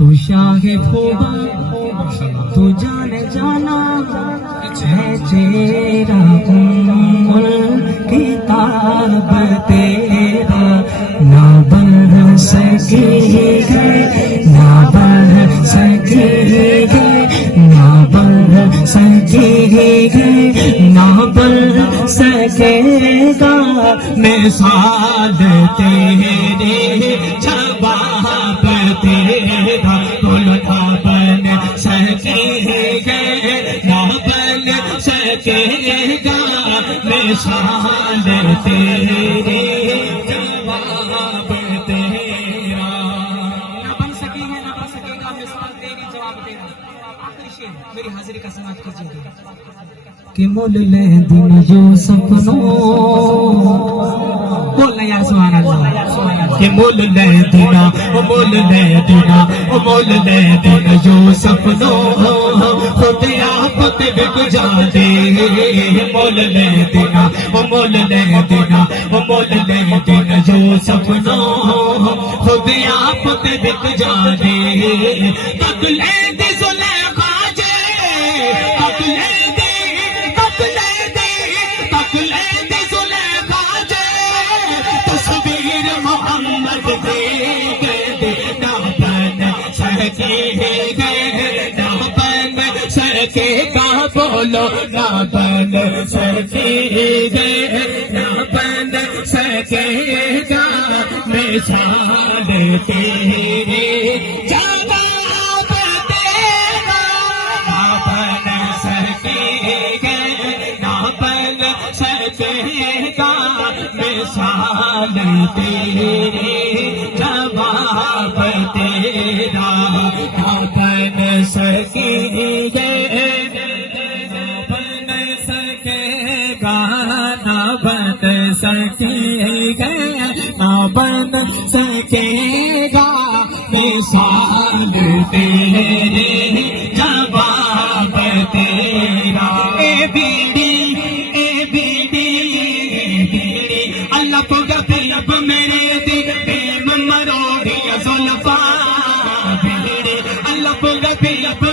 تو شاہ خوبا تو جان جانا ہے تیرا کتاب تیرا نہ بڑھ سکے گے نہ بڑھ سکے گے نہ بڑھ سکے گے نہ بڑھ سکے گا مثال تیرے جواب تیرا کل نہ بن سکے گے نہ بن سکے گا مثال تیرے جواب تیرا نہ بن سکے گا نہ بن سکے گا مثال تیری جواب تیرا آخری شعر میری حاضری کا سماعت کیجیے کہ مول لے دن جو سپنوں بولنا یار سبحان اللہ کہ مول لے دینا مول لے دینا مول لے دینا جو سپنوں خود آپ بک جاتے مول لے دینا مول لے دینا مول لے دینا جو سپنوں خود آپ بک جاتے تک لے دی زلیخا جے تک لے بولو نہ بن سکے گے نہ بن سکے گا مثال تیرے جواب تیرا نہ بن سکے گے نہ بن سکے گا مثال تیرے جواب تیرا نہ بن سکے گے نہ بن سکے گا نہ بن سکے گا مثال تیرے جواب تیرا اے بیڑی اللہ کو گفی اب میرے دل میں مروڑی زلفا بیڑی اللہ کو گفی اب